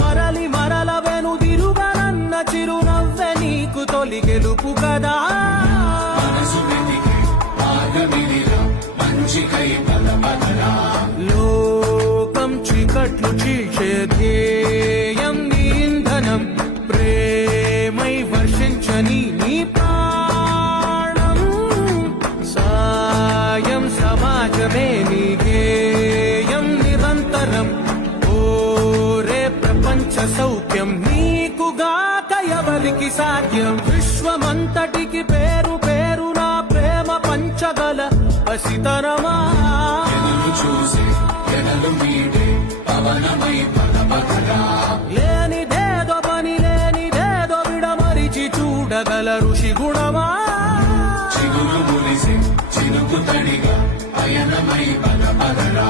మరలి మరల వెనుదిరుగనన్న చిరునవ్వె నీకు తొలి గెలుపు కదా. లోకం చీకట్లు చీల్చే ధ్యేయం నీ ఇంధనం, ప్రేమై వర్షించని నీ ప్రాణం, సాయం సమాజమే నీ గేయం నిరంతరం. ఓరే ప్రపంచ సౌఖ్యం నీకుగాక ఎవరికి సాధ్యం. విశ్వమంతటికి పేరు పేరు నా ప్రేమ పంచగల పసితనమా. లేనిదేదో పని లేనిదేదో విడమరిచి చూడగల ఋషి గుణమా. చిగురు ములిసి చినుకు తడిగా అయనమై బలపదరా.